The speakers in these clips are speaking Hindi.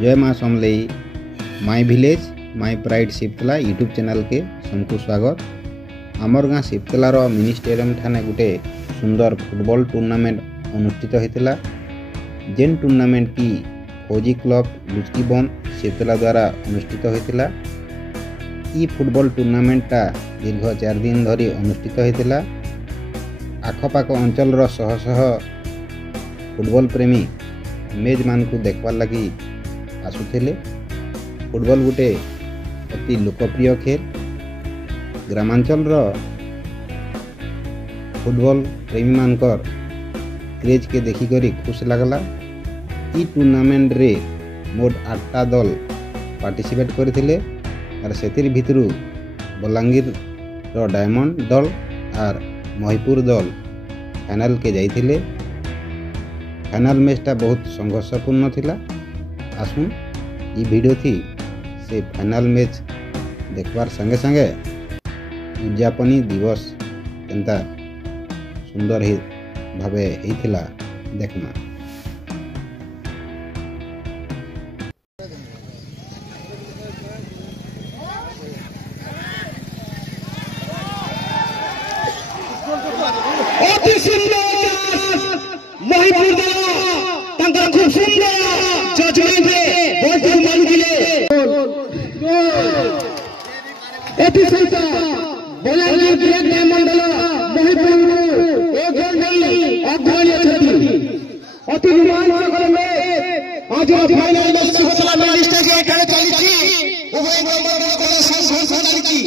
जय माँ Samalei my village my pride Shivtala YouTube channel के सबको स्वागत। आमर गाँ शिवतलार मिनी स्टेडियम ठाने गोटे सुंदर फुटबॉल टूर्नामेंट अनुष्ठित होता। जेन टूर्नामेंट की फौजी क्लब लुचकीबन शिवतला द्वारा अनुष्ठित होता। ई फुटबॉल टूर्नामेंटा दीर्घ 4 दिन धरी अनुष्ठित होता। आखपाख अंचल शह शह फुटबॉल प्रेमी मैच मान को देखवार लगी आसुले। फुटबॉल गोटे अति लोकप्रिय खेल। ग्रामांचल फुटबॉल प्रेमी मानकर क्रेज के देखिक खुश लगला। ई टूर्नामेंट रे मोट 8टा दल पार्टिसिपेट करथिले और सेतिर भितरु बलांगीर डायमंड दल और महिपुर दल फाइनल के जाइथिले। फाइनल मैचटा बहुत संघर्षपूर्ण थिला। आसुन ई वीडियो थी से फाइनल मैच देखबार संगे संगे उद्यापनी दिवस केनता सुंदर ही भावे हेइथिला देखना। अति सुंदर महिपुर दल तांकर खूब सुंदर जजमेंट रे बहुत मान दिले। अति सहित बलांगीर ब्लैक डायमंड दल महिपुर एक गोल नहीं अग्रणी अछती। अति रोमांचकर में आज फाइनल में शिवतला मिनी स्टेडियम खेल चलीची। उभय दल को संघर्ष चलीची।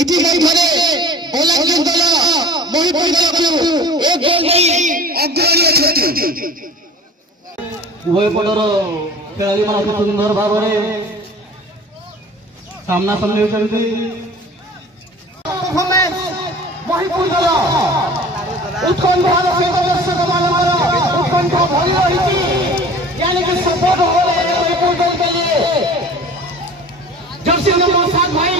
एठी गई घरे बलांगीर दल महिपुर दल को एक गोल नहीं अग्रणी अछती। उभय पटर खेलाड़ी मान सुंदर भाव सामना सामने होती। महिपुर दल उत्कंठा दर्शक मान उत्कंठा भरी रही। यानी कि सपोर्ट हो रहे महिपुर दल के लिए। जर्सी नंबर 7 भाई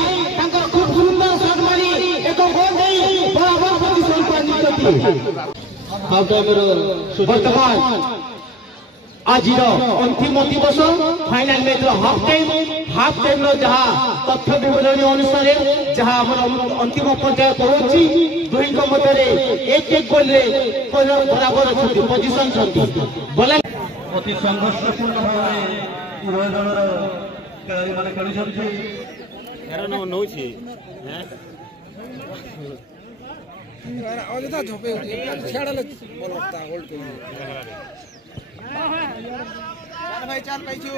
खूब सुंदर शॉट मारी एक गोल नहीं बराबर पोजीशन पर वर्तमान आज अंतिम दिवस फाइनल मैच हाफ टाइम जहाँ तथ्य विवरणी अनुसार जहाँ अंतिम पर्याय पहुंची दुई मध्य एक गोल बराबर अच्छी पोजिशन अति संघर्षपूर्ण भाव उभय दलर खेलाड़ी भाई चाल पाइछु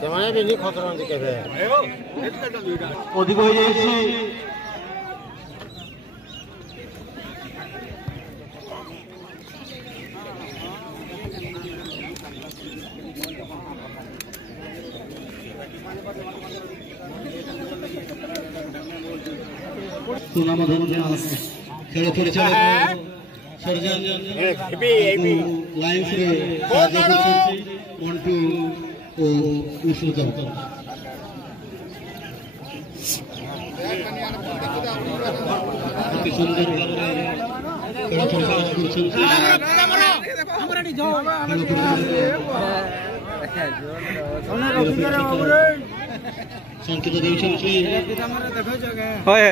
जमाने भी नहीं खतरा केवे अधिक हो जाइछि। खेल परिचालक सर्जन लाइन्स रे मंटू ओ उषुदम अति सुंदर खेल परिचालक संकेत देउछन्छि होय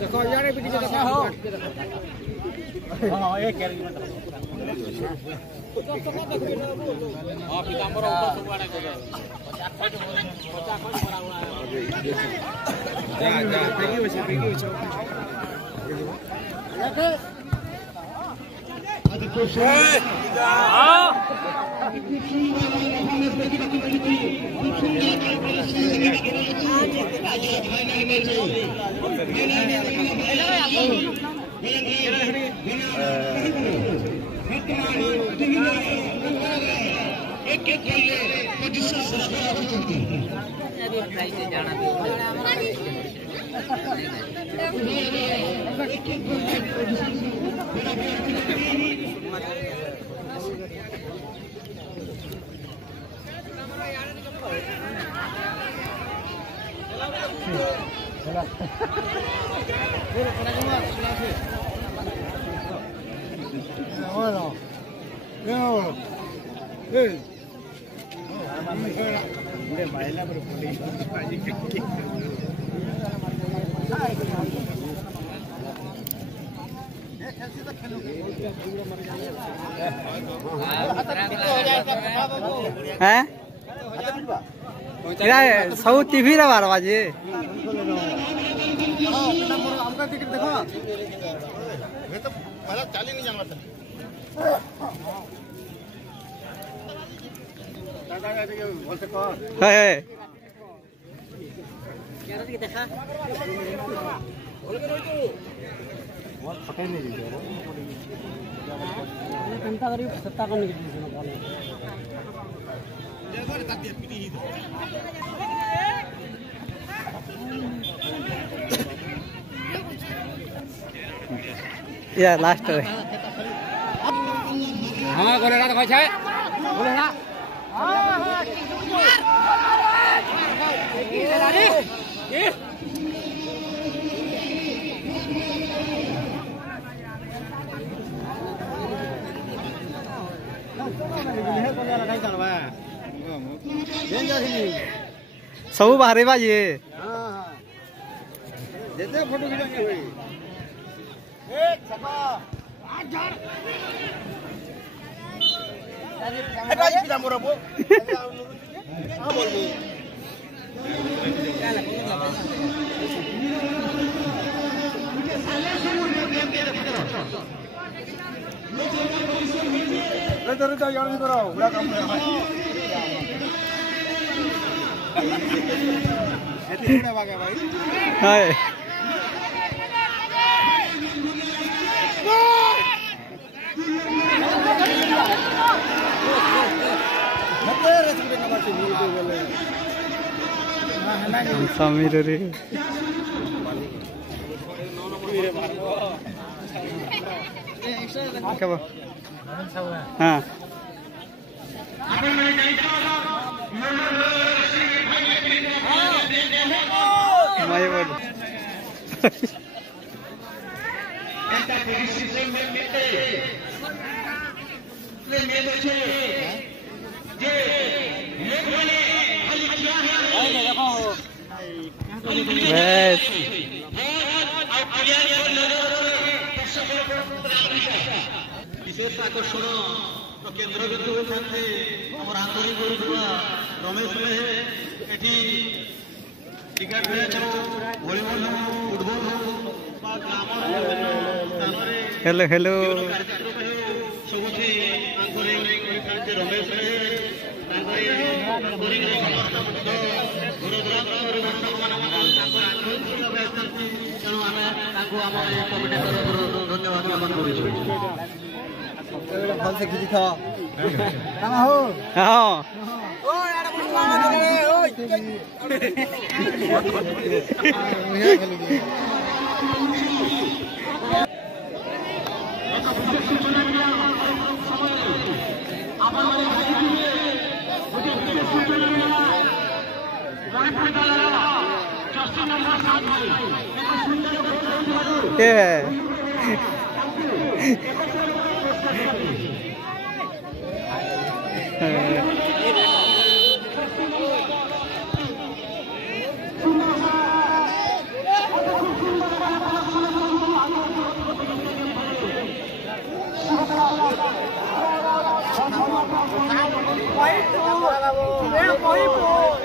देखो यारे बिटी के देखा हो हां एक कैरेज में हां पीतांबर ऊपर सुवाड़ा को 50 बड़ा हुआ जा फेंकी हो हैं सब टीवी रे बार बाजे या लास्ट रे हाँ गोलेगा तो खोज है गोलेगा सब बाहरे बाजे फोटो खींचेंगे हाय समीर रे हाँ मैं बोल विशेष आकर्षण केन्द्र बिंदु होती आम आंतरिक गुरुवा रमेश एटी टिकेट मैच हो भलीबल हो फुटबल हो हेलो हेलो सबुठी आंतरिक रमेश भल से खिची था हाँ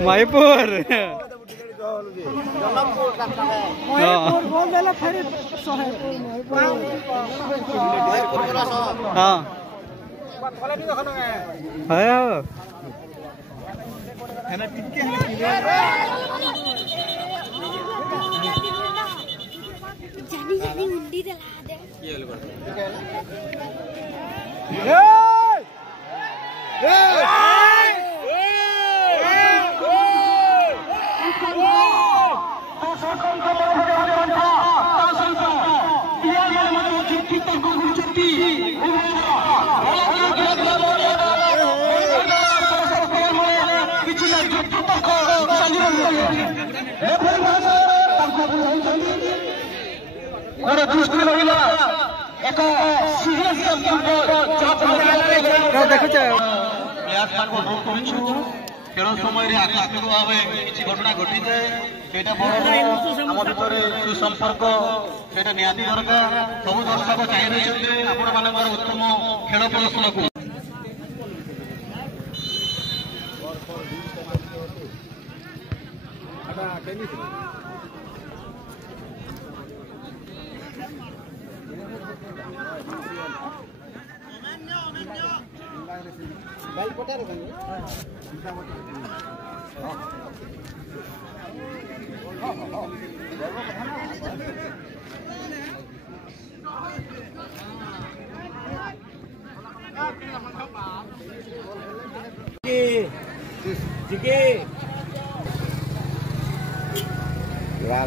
माईपुर हाँ जानी जानी मुंडी दिला दे କିଛି ଗୋଟେ ଦୃଷ୍ଟି ରହିଲା ଏକ ସିରିୟସ୍ ଦେଖୁଛ ପ୍ଲେୟାର୍ସମାନଙ୍କୁ ଅନୁରୋଧ କରୁଛୁ ଖେଳ ସମୟରେ ଆକସ୍ମିକ ଭାବେ କିଛି ଘଟଣା ଘଟିଯାଏ ସେଇଟା ବଡ଼ ଆମ ଭିତରେ ସୁସମ୍ପର୍କ ସେଇଟା ନିହାତି ଦରକାର। ସବୁ ଦର୍ଶକ ଚାହିଁ ରହିଛନ୍ତି ଆପଣମାନଙ୍କର ଉତ୍ତମ ଖେଳ ପ୍ରଦର୍ଶନକୁ।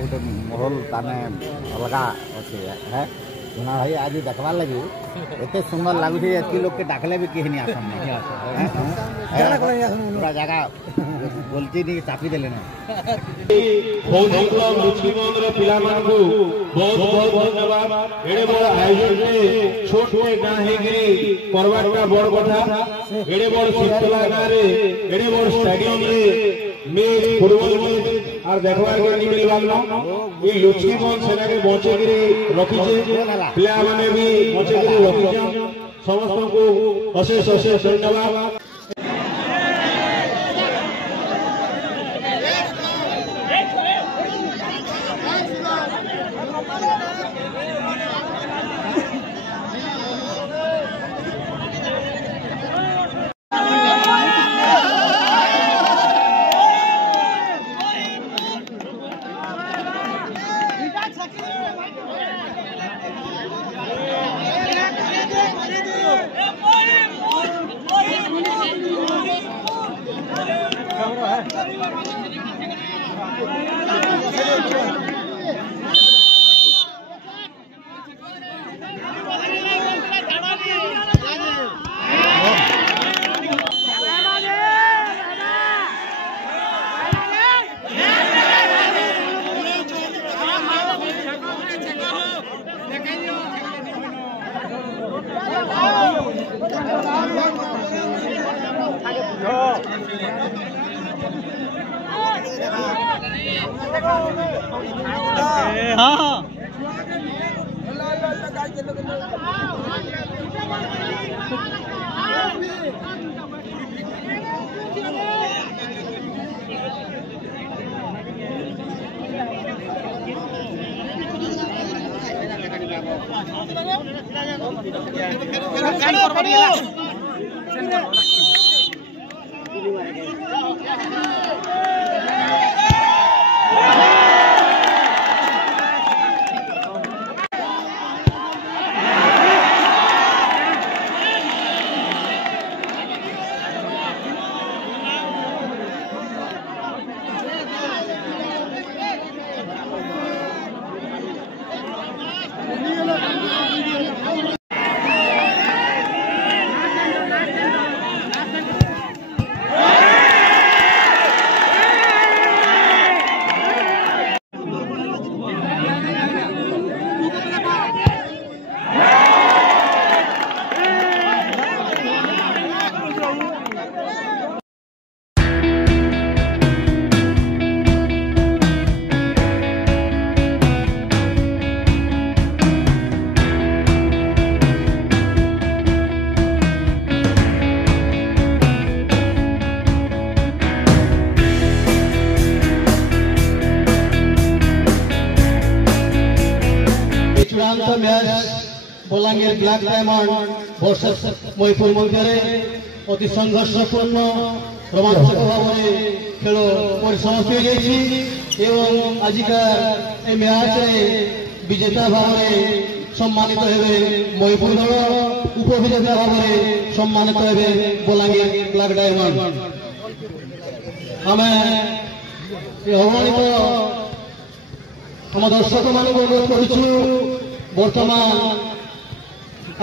गोटे महल ताने अलगा अच्छे है सुना भाई आज देखवार लगी एत सुंदर लगुच लोग के डाकले भी कहीं आसन पूरा जगह बोलती नहीं चापी देले ना बहुत बहुत धन्यवाद एड़े बड़ आयोजन छोट गाँ करवाटा बड़ कथा एड़े बड़ सिद्धला गाँव एड़े बड़ स्टेडियम मैच फुटबॉल मैच और देखवार के नहीं मिलवार ये लुचकी मन सेना के बचे रखीचे प्लेयर माने भी बचे रखीचे समस्त को अशेष अशेष धन्यवाद। हाँ Balangir black diamond versus Mahipur मध्य अति संघर्षपूर्ण रोमांचक भाव में खेल परिसमाप्ति एवं आजिका मैच विजेता भाव में सम्मानित हेबे महीपुर दल उपविजेता भाव में सम्मानित हेबे बलांगीर ब्लैक डायमंड। आमे अगणित आम दर्शक मान अनुरोध करूँ बर्तमान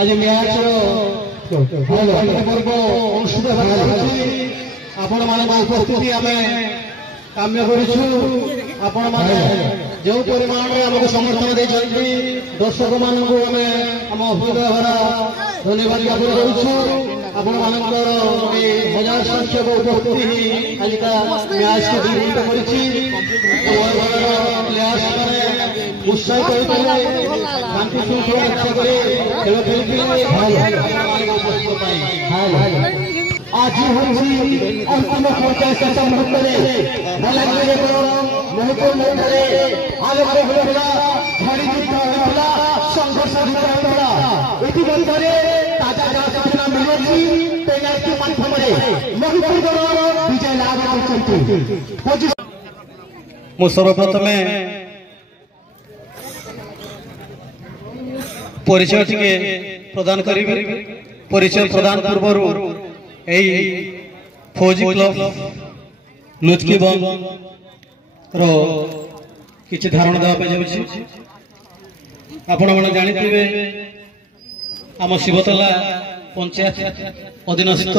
आज मैच पर्व अनुष्ठित आपण मान उपस्थिति आम काम्य करूँ आपण जो परिमाण में आमको समर्थन देते दर्शक मानक आम आम हृदय भरा धन्यवाद ज्ञापन करुँ आपण मानकर हजार संख्यक उपस्थिति ही आज का मैच को विभिन्न उत्साहित होते शांति श्रृंखला रक्षा करे खेल खेलते आज हूँ अंतिम 50 मुहूर्त बलांगीर महत्व मध्य आलोक होता झड़ी युद्ध होता संघर्ष होता इतिमध्य ताजा सूचना मिलुची पेनाल्टी माध्यम महिपुर दल विजय लाभ करछन्ति। मु सर्वप्रथम परिचय टिके प्रदान करी परिचय प्रदान पूर्व फौजी क्लब लुचकी बंद रो किछि धारणा देवा जाउछि। आपण माने जानिथिबे आम शिवतला पंचायत अधीनस्थ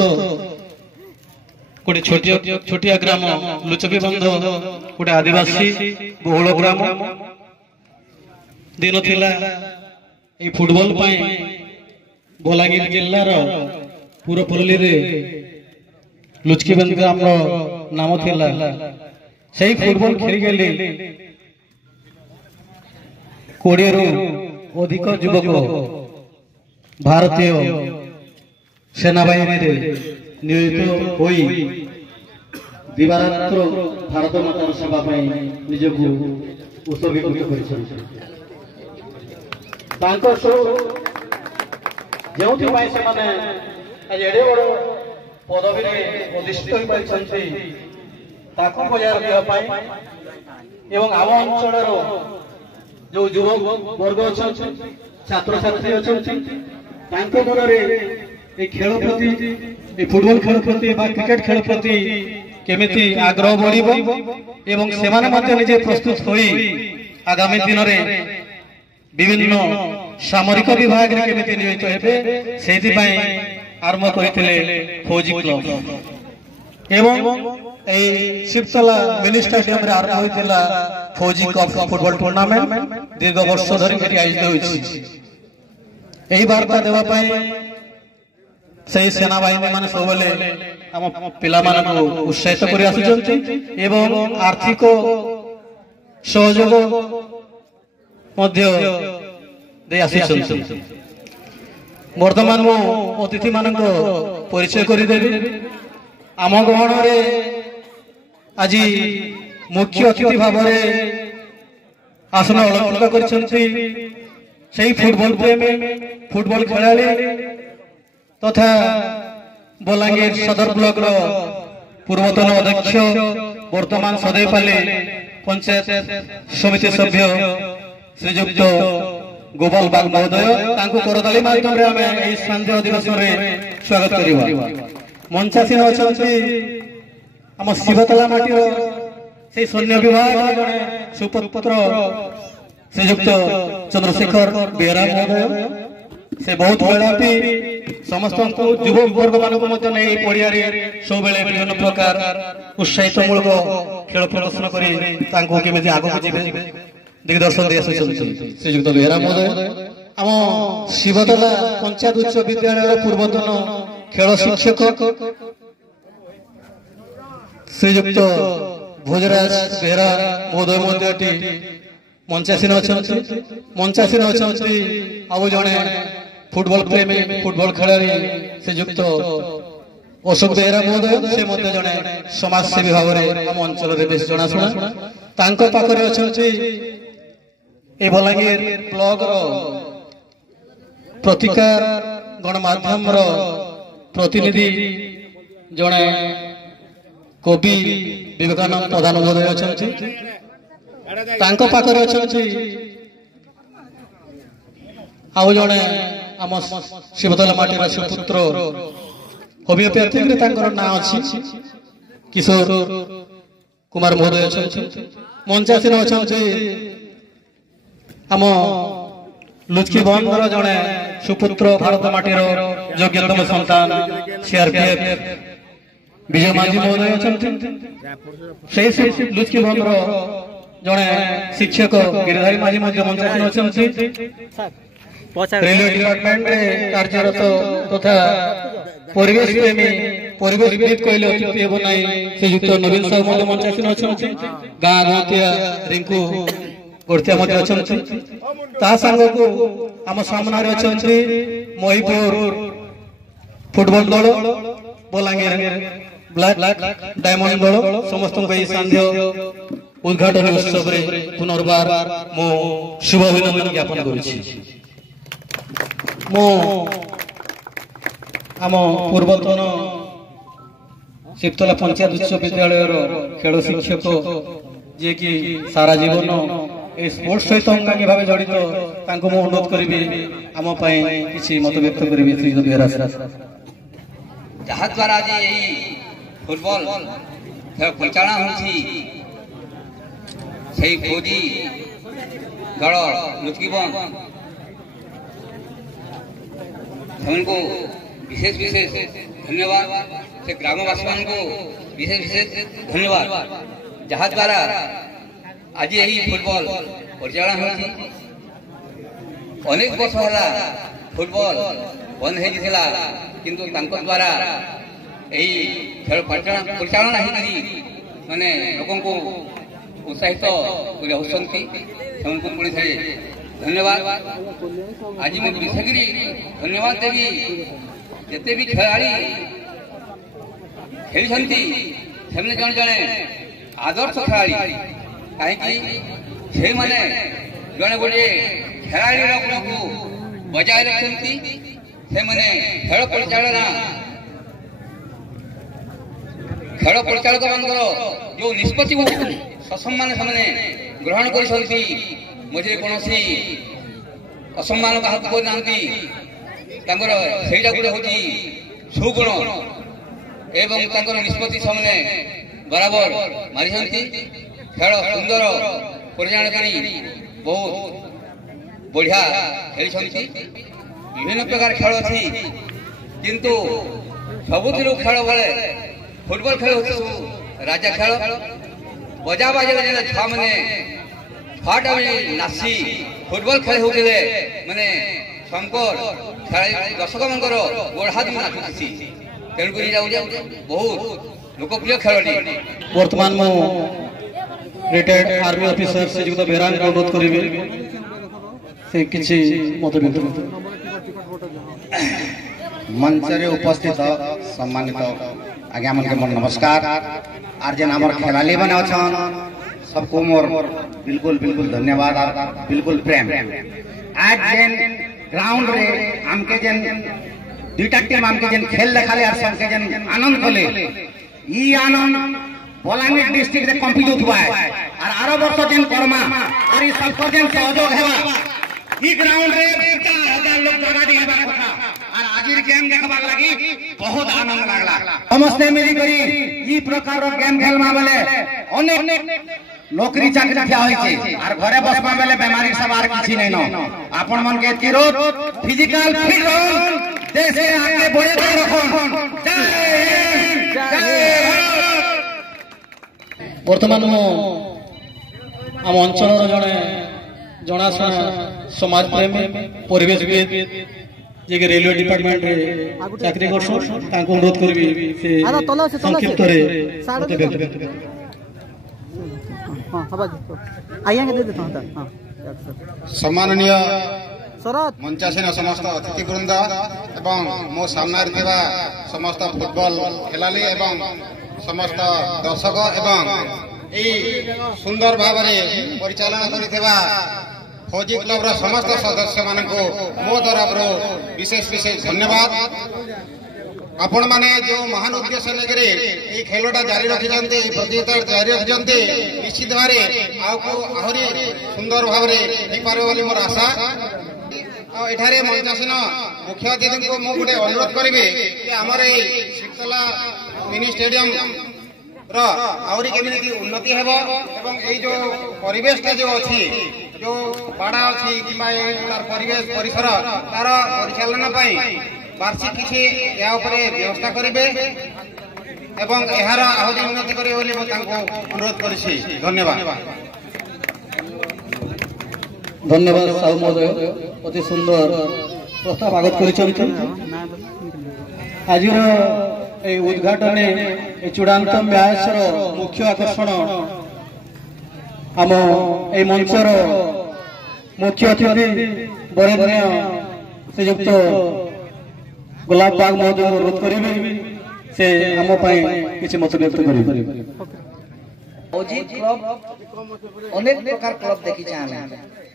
गोटे छोटिया ग्राम लुचकी बंध गोटे आदिवासी बहुल ग्राम दिन थिला ए फुटबॉल पाई बलांगीर जिल्लार पुरपल्ली रे लुचकी बंध ग्राम नाम थिला सही फुटबॉल खेली गेली 20 रु अधिक युवक भारतीय सेनाबाहिनी नियोजित होई दिवारात्र भारत मातार सेवा निजक उत्सर्गीकृत एडे बड़ पदवी अधिष्ठित हो पारी बजाय रखा एवं आम अंचल जो युवक वर्ग अच्छा छात्र छात्री अच्छा मनरे खेल प्रति फुटबॉल खेल प्रति क्रिकेट खेल प्रति केमिति आग्रह बढ़िबो एवं सेमाने मध्य निजे प्रस्तुत होई आगामी दिन रे विभिन्न सामरिक विभाग रे केमिति नियोजित हेबे सेति पई आरंभ करथिले फौजी क्लब एवं ए शिवतला मिनी स्टेडियम रे आरंभ होइतिला फौजी कप फुटबॉल टूर्नामेंट दीर्घ वर्ष धरि आयोजित होइछि। यही वार्ता देवा से सेना बाहिनी मान सब आम पिला उत्साहित कर आर्थिक सहयोग वर्तमान मु अतिथि मान परिचय करदेवी आम गहन आज मुख्य अतिथि भाव आसन अलंकृत कर फुटबॉल प्रेमी फुटबॉल खेलाड़ी तथा बलांगीर सदर ब्लॉक पूर्वतन अध्यक्ष वर्तमान सदैपाली पंचायत समिति सभ्य श्रीजुक्त गोपाल बाग महोदय करताली माध्यम शांति अधिवेशन स्वागत करवा मंचासीन अच्छा आम शिवतला माटीर से सैन्य विभाग जड़े सुपुत्र श्रीजुक्त चंद्रशेखर बेहरा महोदय से बहुत मेलापी समस्त युवक वर्ग मानक पड़िया सब विभिन्न प्रकार उत्साहित मूलक खेल प्रदर्शन कर आगे दिग्दर्शन दे श्रीजुक्त बेहरा महोदय आम शिवतला पंचायत उच्च विद्यालय पूर्वतन खेल शिक्षक श्रीजुक्त भोजराज बेहरा महोदय महोदय मंचासीन अच्छा आउ जड़े फुटबॉल प्रेमी फुटबॉल खेलाड़ी श्रीजुक्त अशोक बेहरा महोदय से जड़े समाजसेवी भाव में आम अंचल बेस जनाशुना पाखे अच्छा बलांगीर ब्लॉक प्रतिकार गणमाध्यम प्रतिनिधि जड़े कवि विवेकानंद प्रधान महोदय अच्छा पाखे अच्छा आउ जड़े आम शिवतला माटीर सुपुत्र होमिओपैथिक ना अच्छी किशोर कुमार महोदय अच्छा मंचासीन अच्छा आम लुचकी बंद जड़े सुपुत्र भारत माटीर योग्यतम संतान सीआरपीएफ विजय माझी महोदय अच्छा लुचकी बंद जड़े शिक्षक गिरिधारी माझी मंचासीन अच्छी रेलवे डिपार्टमेंट में कार्यरत तथा परिवेश प्रेमी परिवेशविद कहले अत्युक्ति हेब नाही श्रीयुक्त नवीन साहू मंचासीन अच्छी गाँ गौतिया रिंकू गोड़तिया अच्छी ता सांग को आम सामने अच्छे महिपुर फुटबॉल दल बलांगीर ब्लैक डायमंड दल समस्त सांध्य उद्घाटन उत्सव पुनर्बार मो शुभ अभिनंदन ज्ञापन करुछि। आम पूर्वतन शिवतला पंचायत उच्च विद्यालय खेल शिक्षक जे कि सारा जीवन ए स्पोर्ट्स सहित अंगांगी भाव जड़ित तांको मु अनुरोध करी आम किसी मत व्यक्त करी श्री बेहरा जहा द्वारा आज फुटबॉल खेल परिचालन होछि से फौजी दल लुचकीबन को विशेष विशेष धन्यवाद से ग्रामवासी मान को विशेष विशेष धन्यवाद जहा द्वारा आज यही फुटबॉल परिचालन होछि अनेक वर्ष होला फुटबॉल बंद हो जाता किंतु तांको द्वारा यही खेल परिचालन होकरी माने लोगों को उत्साहित होती से पुणी थे धन्यवाद। आज मैं विशेषकर धन्यवाद देवी जिते भी खेलाड़ी खेली जड़े जड़े आदर्श खेलाड़ी कहीं से मैंने जड़े गोटे खेलाड़ी को बजाय रखती से मैंने खेल परिचालक मान जो निष्पत्ति ससम्मान से ग्रहण कर मझे कौन असम्मान क्या करना गोटे हूँ सुगुण एवं निष्पत्ति से बराबर मारी खेल सुंदर परिचालन कर बहुत बढ़िया खेली विभिन्न प्रकार खेल अच्छी किंतु सबुठ खेल बेले फुटबॉल खेल हूँ राजा खेल बजा बाजे छुआ मैंने छुआटा नाची फुटबॉल खेल होते मैंने शंकर दर्शक मान गोड़ हाथ में नाचुची तेणुक बहुत लोकप्रिय खेल। वर्तमान मु रिटायर्ड आर्मी ऑफिसर श्रीजुक्त बेहरा को अनुरोध करेंगे से किसी मत मंच रे उपस्थित सम्मानित आज्ञा मन के नमस्कार आर जेन हमर खेलाड़ी बने अछन सबको मोर बिल्कुल बिल्कुल धन्यवाद और बिल्कुल प्रेम। आज जेन ग्राउंड रे हमके जेन दुईटा टीम हमके जेन खेल देखाले और सबके जेन आनंद कले ई आनंद बलांगीर डिस्ट्रिक्ट रे कंप्लीट होतबा है और आरो वर्ष जेन कर्मा और ई सबको जेन सहयोग हेबा ई ग्राउंड रे 50,000 लोग जगह दी हेबा କଥା और आजिर गेम देखबा लागि बहुत आनंद लागला। समस्त मिली करी ई प्रकार रो गेम खेलमा बेले अनेक नौकरी चाकरी क्या होई छै और घरे बसमा बेले बीमारी सवार किछि नै न आपन मन के तिरो फिजिकल फिट रहन देश के आगे बढ़े रखन। जय वर्तमान आम अंचल जड़े जनाशुना समाज प्रेमी परिवेशविद जे के रेलवे डिपार्टमेंट रे चाकरी करछन ताको अनुरोध करबी से संक्षिप्त रे सम्माननीय मंचासीन समस्त अतिथि वृंद एवं मो सामने समस्त फुटबॉल खेलाड़ी एवं समस्त दर्शक एवं सुंदर भाव परिचालन कर फौजी क्लब समस्त सदस्य मान मो तरफ विशेष विशेष धन्यवाद। आपण माने जो महान उद्देश्य लेकर ये खेलटा जारी रखिछन्ते प्रतियोगिता जारी रखिछन्ते निश्चित भावे आहरी सुंदर भाव हो पारे बोली मोर आशा। एठारे मंचासीन मुख्य अतिथि को मुझे अनुरोध करी कि आमर शिवतला मिनी स्टेडियम आहरी केमी उन्नति हेब एवं ये जो परिवेशटा जो अच्छी जो बाड़ा अच्छी कि परिवेश परिसर तार परिचालन वार्षिक किसी या व्यवस्था करेंगे एवं यार आहरी उन्नति करेंगे अनुरोध कर धन्यवाद। धन्यवाद साहू महोदय अति सुंदर प्रस्ताव आगत कर आज उद्घाटन चूड़ांत मैच मुख्य आकर्षण आम ए मंचर मुख्य अतिथि बरेण्य श्रीयुक्त गुलाब बाग महोदय अनुरोध करेंगे से आम किसी मत व्यक्त करेंगे। फौजी क्लब अनेक प्रकार क्लब देखी आमे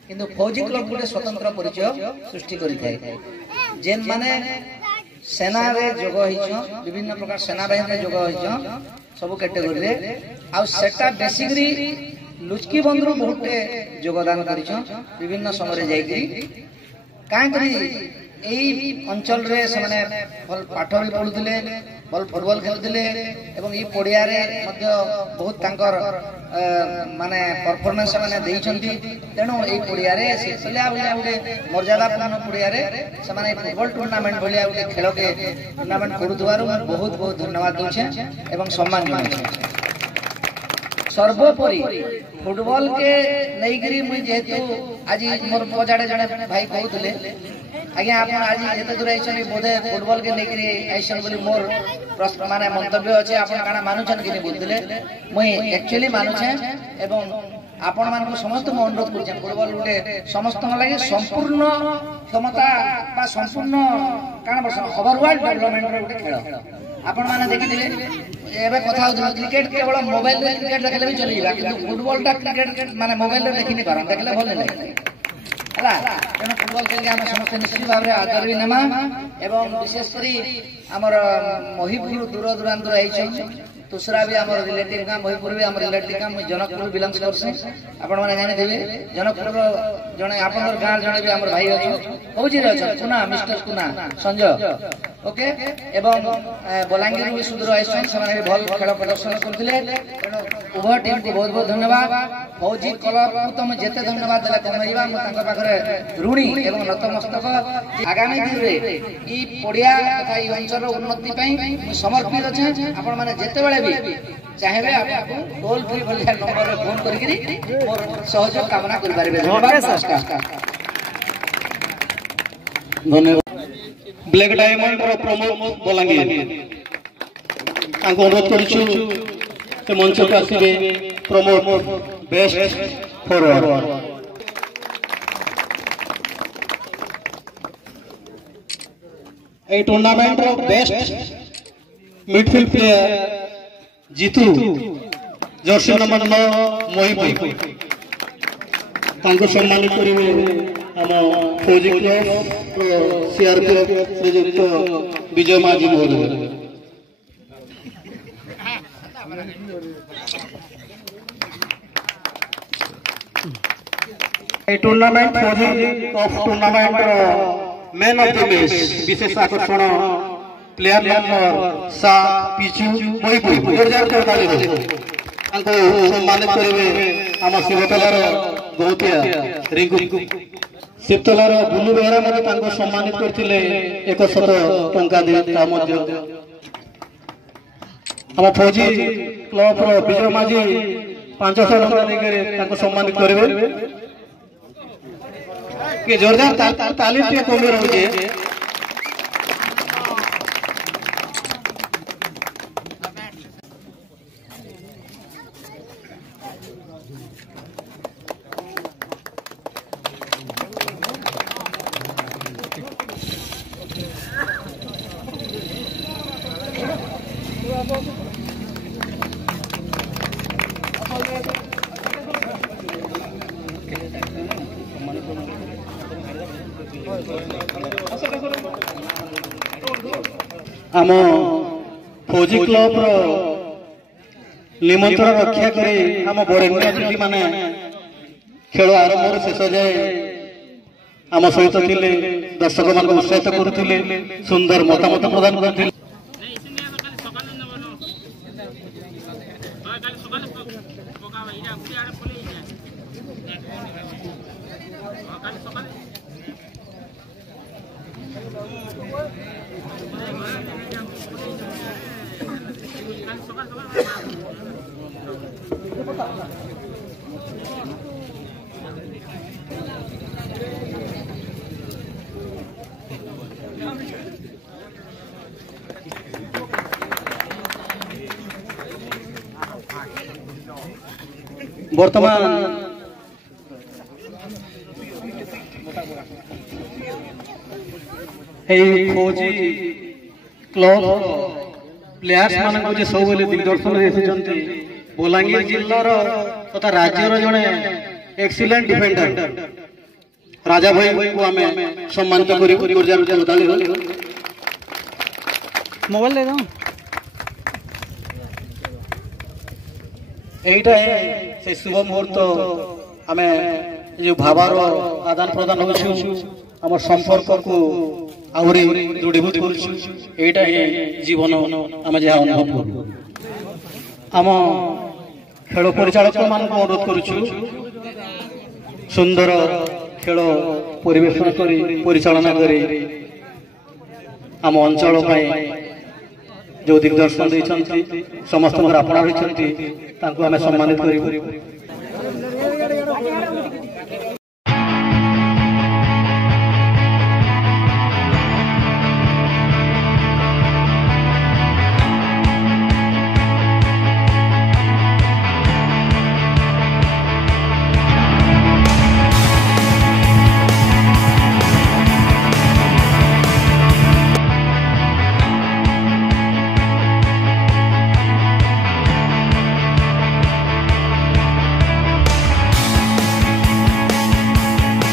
किंतु फौजी क्लब गोटे स्वतंत्र परिचय सृष्टि करिथाय जेन माने सेना रे जोग होइछ विभिन्न प्रकार सेना बाहिनी रे जोग होइछ सब कैटेगरी रे आ सेटा बेसिकली लुचकी बंधु बहुते योगदान करिछ विभिन्न समय रे जाई कां करी एई अंचल रे सने भल पाठ भी पढुथिले भल फुटबॉल खेलुथिले एवं ई पडिया रे मध्य बहुत तांकर माने परफॉर्मेंस माने देइछंती तेनु एई पडिया रे सिलसिला भलिया उडे मर्यादापूर्ण पडिया रे सने फुटबॉल टूर्नामेंट भलिया उडे खेल के टूर्नामेंट करूथवारु बहुत बहुत धन्यवाद दोछे एवं सम्मान जणाउछे। सर्वोपरि फुटबॉल के नईगिरी मुई जेहेतु आज मोर पजाड़े जने भाई कहउतले आज्ञा आप आज जेते दूर आइछन बोधे फुटबॉल के नईगिरी आइछन बोली मोर प्रश्न माने मंतव्य अछि आपण काना मानुछन कि बोलतले मुई एक्चुअली मानुछे एवं आपण मान समस्त मो अनुरोध करछे फुटबॉल उठे समस्त लागि संपूर्ण क्षमता बा संपूर्ण काना बस ओवरऑल डेवलपमेंट रे उठे खेल आपण माने देखिथिले एबे कथा होत क्रिकेट केवल मोबाइल रे क्रिकेट देखले भी चली जाबा किंतु फुटबॉल टा क्रिकेट माने मोबाइल रे देखि नि पारन देखले भल नै हला तेन फुटबॉल खेल के हम समस्त निश्चित भाव रे आदर भी नेमा एवं विशेष करी हमर महिपुर दूर दूरांत आइछन दूसरा भी हमर रिलेटिव का महिपुर भी हमर रिलेटिव का मैं जनकपुर बिलोंग करसे आपण माने जानि देबे जनकपुर जने आपनर गां जने भी हमर भाई अछि फौजी रे अछि कुना मिस्टर कुना संजय ओके एवं बलांगीर भी सुदूर आइछन सने भल खेल प्रदर्शन करथिले तेनो उभय टीम को बहुत बहुत धन्यवाद। फौजी क्लब को तुम जेते धन्यवाद देला कमैबा म तांका पाखरे ऋणी एवं नतमस्तक आगामी दिन रे ई पडिया तथा ई अंचल उन्नति पई समर्पित अछि आपण माने जेते बेले भी चाहेबे आपको टोल फ्री भलिया नंबर रे फोन करिकरी मोर सहयोग कामना करि पारिबे। नमस्कार धन्यवाद। ब्लैक डायमंड रो प्रमोद बलांगीर तांको अनुरोध करछु से मंच पे आसीबे प्रमोद बेस्ट फॉरवर्ड ए टूर्नामेंट रो best midfield player Jitu jersey number 9 Mohipur तांको सम्मानित करिवे हम फौजी क्लब सीआरपीएफ श्रीयुक्त विजय माझी महोदय। Tournament Fauji cup tournament man of the match विशेष आकर्षण प्लेयर नंबर 7 पिचू मोहिपुर 2044 तांको सम्मानित करिवे हम शिवतलार गौतिया रिंकू शिवतलार बुलू बेहरा मते तांको सम्मानित करथिले 100 टंका दे ता मध्य हम फौजी क्लब रो विजय माझी 500 टंका दे के तांको सम्मानित करिवे के जोरदार ताली टे कमी रहउजे। आम फौजी क्लब निमंत्रण रक्षा करी आम बरेण्य अतिथि माने खेल आरंभ शेष जाए आम सहित थिले दर्शक मान उत्साहित करुथिले सुंदर मतामत प्रदान करथिले। बर्तमान फौजी क्लब प्लेयर्स मान जो सब दिग्दर्शन देखते बलांगीर जिलार तथा राज्यर जड़े एक्सीलेंट डिफेंडर राजा भाई को आम सम्मानित मोबाइल दे दो यहीटा से शुभ मुहूर्त आम जो भावार आदान प्रदान होम संपर्क को आहरी दृढ़ीभूत करटा जीवन आम जहाँ अनुभव करूँ आम खेल परिचालक मान अनुरोध करुचु सुंदर खेल परिवेशन कर परिचालना कर आम अंचल जो दिग्दर्शन देते समस्त अपना रही आम सम्मानित कर